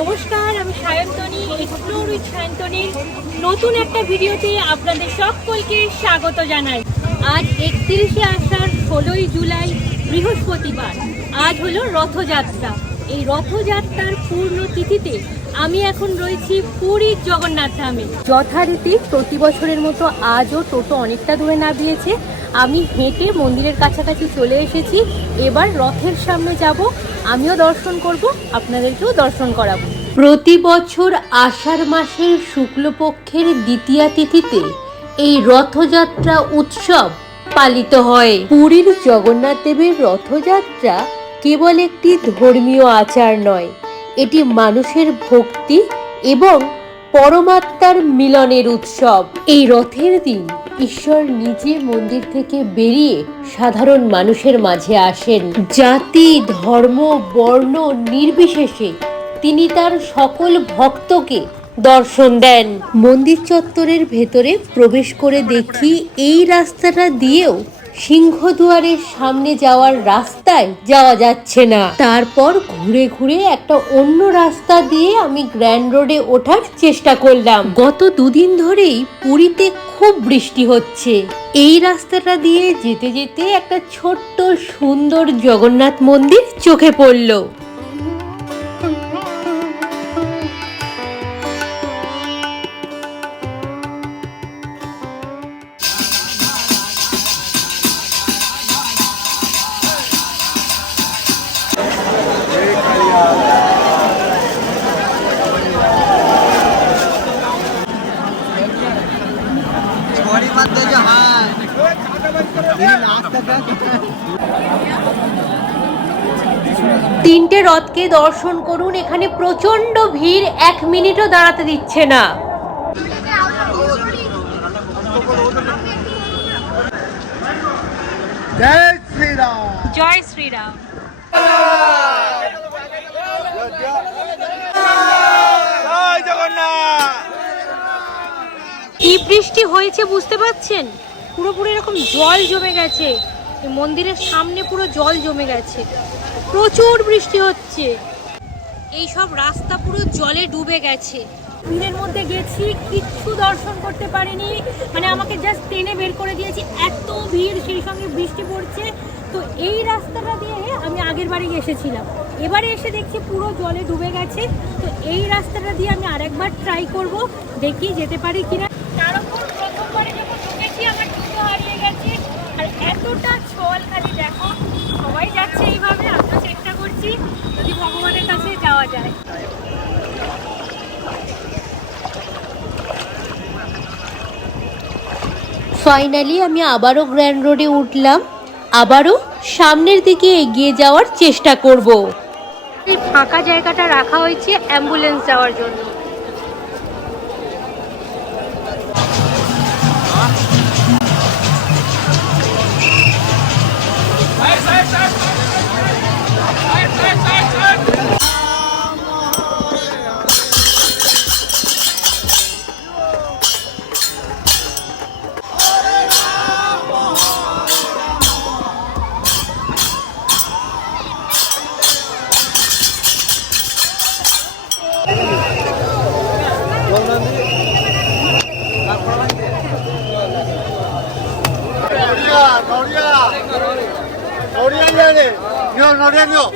নমস্কার, আমি Sayantani, explore with সায়ন্তনীর নতুন একটা ভিডিওতে আপনাদের সকলকে স্বাগত জানাই। আজ 31শে আষাঢ়, 16ই জুলাই, বৃহস্পতিবার। আজ হলো রথযাত্রা। এই রথযাত্রার পূর্ণ তিথিতে আমি এখন রয়েছি পুরীর জগন্নাথ ধামে। যথারীতি প্রতি বছরের মতো আজও টোটো অনেকটা দূরে নামিয়েছে। আমি হেঁটে মন্দিরের কাছাকাছি চলে এসেছি। এবার রথের সামনে যাব, আমিও দর্শন করব, আপনাদেরকেও দর্শন করাবো। প্রতি বছর আষাঢ় মাসের শুক্লপক্ষের দ্বিতীয়া তিথিতে এই রথযাত্রা উৎসব পালিত হয়। পুরীর জগন্নাথ দেবের রথযাত্রা কেবল একটি ধর্মীয় আচার নয়, এটি মানুষের ভক্তি এবং পরমাত্মার মিলনের উৎসব। এই রথের দিন ঈশ্বর নিজে মন্দির থেকে বেরিয়ে সাধারণ মানুষের মাঝে আসেন। জাতি, ধর্ম, বর্ণ নির্বিশেষে তিনি তার সকল ভক্তকে দর্শন দেন। মন্দির চত্বরের ভেতরে প্রবেশ করে দেখি এই রাস্তাটা দিয়েও সিংহদুয়ারের সামনে যাওয়ার রাস্তায় যাওয়া যাচ্ছে না। তারপর ঘুরে ঘুরে একটা অন্য রাস্তা দিয়ে আমি গ্র্যান্ড রোডে ওঠার চেষ্টা করলাম। গত দুদিন ধরেই পুরীতে খুব বৃষ্টি হচ্ছে। এই রাস্তাটা দিয়ে যেতে যেতে একটা ছোট্ট সুন্দর জগন্নাথ মন্দির চোখে পড়ল। তিনটে রথকে দর্শন করুন। এখানে প্রচন্ড ভিড়, 1 মিনিটও দাঁড়াতে দিচ্ছে না। জয় শ্রীরাম, জয় শ্রীরাম। জয় জগন্নাথ। কি বৃষ্টি হয়েছে বুঝতে পারছেন? পুরোপুরি এরকম জল জমে গেছে, মন্দিরের সামনে পুরো জল জমে গেছে, প্রচুর বৃষ্টি হচ্ছে। এই সব রাস্তা পুরো জলে ডুবে গেছে। ভিড়ের মধ্যে গেছি, কিচ্ছু দর্শন করতে পারিনি। মানে আমাকে জাস্ট টেনে বের করে দিয়েছি, এত ভিড়, সেই সঙ্গে বৃষ্টি পড়ছে। তো এই রাস্তাটা দিয়ে আমি আগের বারে এসেছিলাম, এবারে এসে দেখছি পুরো জলে ডুবে গেছে। তো এই রাস্তাটা দিয়ে আমি আরেকবার ট্রাই করব, দেখি যেতে পারি কিনা। তার উপর প্রথমবারে যখন ঢুকেছি আমার টোটো হারিয়ে গেছে, আর এতটা ছল, খালি দেখো সবাই যাচ্ছে এইভাবে, আমিও চেষ্টা করছি যদি ভগবানের কাছে যাওয়া যায়। ফাইনালি আমি আবারও গ্র্যান্ড রোডে উঠলাম, আবারও সামনের দিকে এগিয়ে যাওয়ার চেষ্টা করব। এই ফাঁকা জায়গাটা রাখা হয়েছে অ্যাম্বুলেন্স যাওয়ার জন্য। নড়িয়া নিয়ে নে নিও নড়িয়া নিও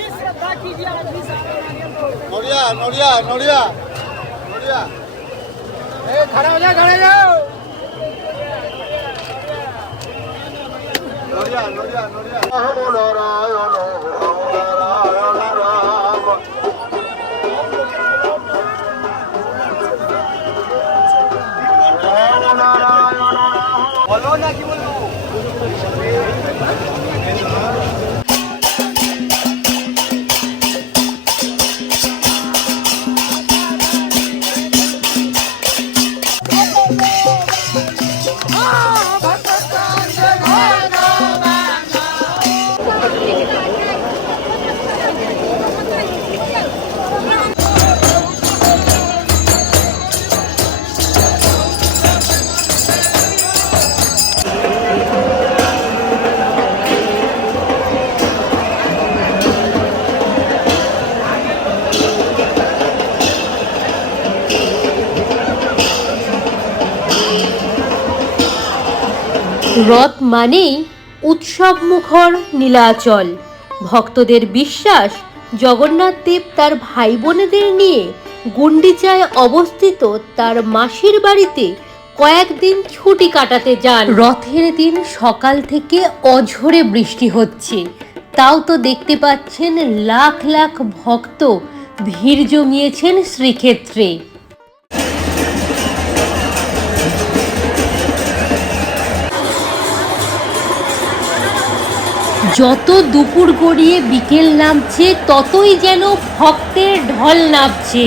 নড়িয়া নড়িয়া নড়িয়া নড়িয়া এই খাড়া হয়ে যাও নড়িয়া নড়িয়া নড়িয়া নারায়ণ নারায়ণ রাম বলো না কি বলবো রথ মানেই উৎসব মুখর নীলাচল। ভক্তদের বিশ্বাস জগন্নাথ দেব তার ভাই বোনেদের নিয়ে গুন্ডিচায় অবস্থিত তার মাসির বাড়িতে কয়েকদিন ছুটি কাটাতে যান। রথের দিন সকাল থেকে অঝোরে বৃষ্টি হচ্ছে, তাও তো দেখতে পাচ্ছেন লাখ লাখ ভক্ত ভিড় জমিয়েছেন শ্রীক্ষেত্রে। যত দুপুর গড়িয়ে বিকেল নামছে ততই যেন ভক্তের ঢল নামছে।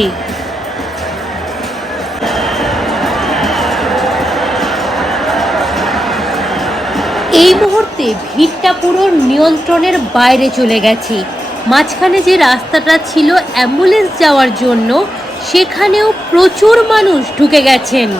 এই মুহূর্তে ভিড়টা পুরো নিয়ন্ত্রণের বাইরে চলে গেছে। মাঝখানে যে রাস্তাটা ছিল অ্যাম্বুলেন্স যাওয়ার জন্য, সেখানেও প্রচুর মানুষ ঢুকে গেছেন।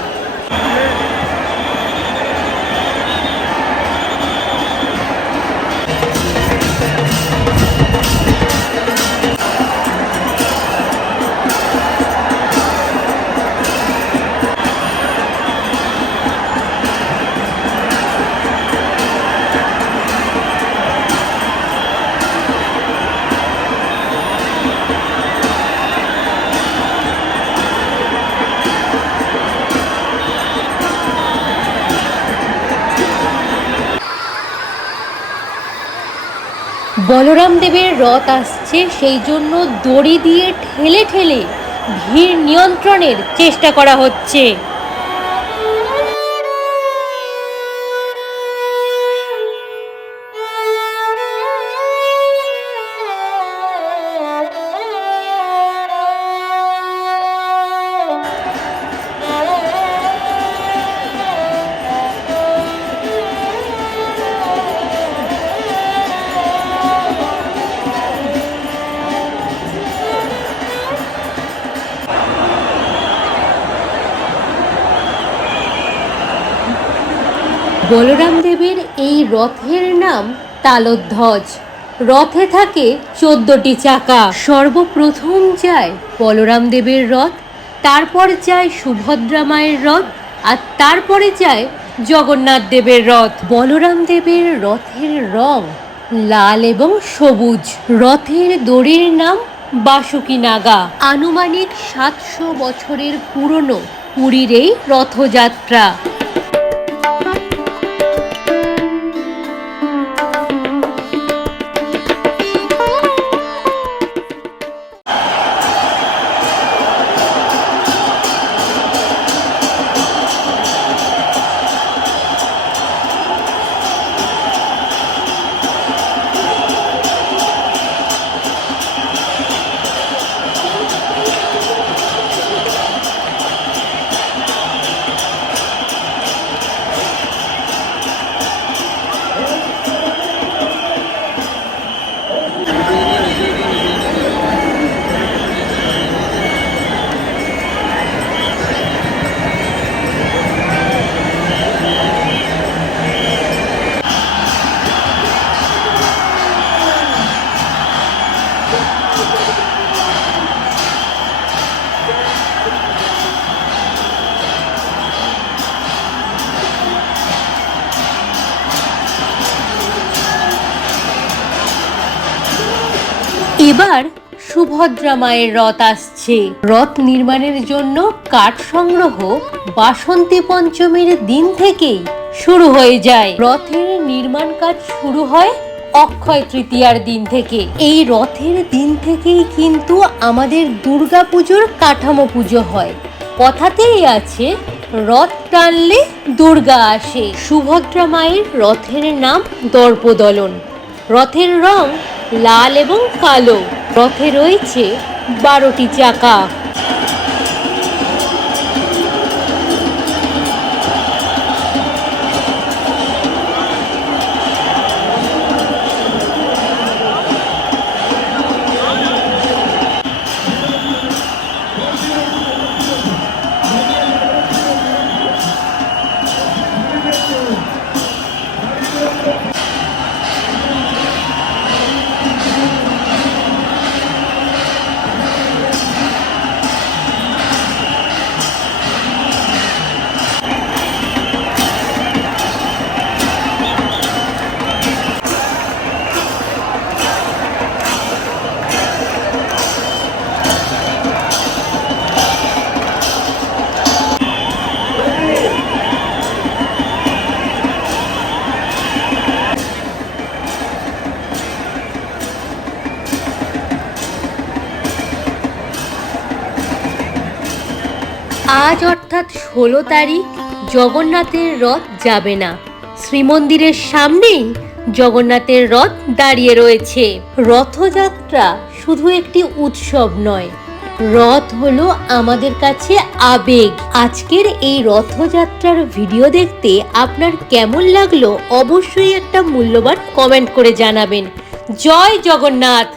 বলরাম দেবের রথ আসছে, সেই জন্য দড়ি দিয়ে ঠেলে ঠেলে ভিড় নিয়ন্ত্রণের চেষ্টা করা হচ্ছে। বলরাম দেবের এই রথের নাম তালধ্বজ। রথে থাকে 14টি চাকা। সর্বপ্রথম যায় বলরাম দেবের রথ, তারপর যায় সুভদ্রা মায়ের রথ, আর তারপরে যায় জগন্নাথ দেবের রথ। বলরাম দেবের রথের রং লাল এবং সবুজ। রথের দড়ির নাম বাসুকি নাগা। আনুমানিক 700 বছরের পুরনো পুরীর এই রথযাত্রা। এবার সুভদ্রা মায়ের রথ আসছে। রথ নির্মাণের জন্য কাঠ সংগ্রহ বাসন্তী পঞ্চমীর দিন থেকেই শুরু হয়ে যায়। রথের নির্মাণ কাজ শুরু হয় অক্ষয় তৃতীয়ার দিন থেকে। এই রথের দিন থেকেই কিন্তু আমাদের দুর্গা পুজোর কাঠামো পুজো হয়। কথাতেই আছে, রথ টানলে দুর্গা আসে। সুভদ্রা মায়ের রথের নাম দর্পদলন। রথের রং লাল এবং কালো। রথে রয়েছে 12টি চাকা। আজ অর্থাৎ 16 তারিখ জগন্নাথের রথ যাবে না। শ্রীমন্দিরের সামনেই জগন্নাথের রথ দাঁড়িয়ে রয়েছে। রথযাত্রা শুধু একটি উৎসব নয়, রথ হলো আমাদের কাছে আবেগ। আজকের এই রথযাত্রার ভিডিও দেখতে আপনার কেমন লাগলো অবশ্যই একটা মূল্যবান কমেন্ট করে জানাবেন। জয় জগন্নাথ।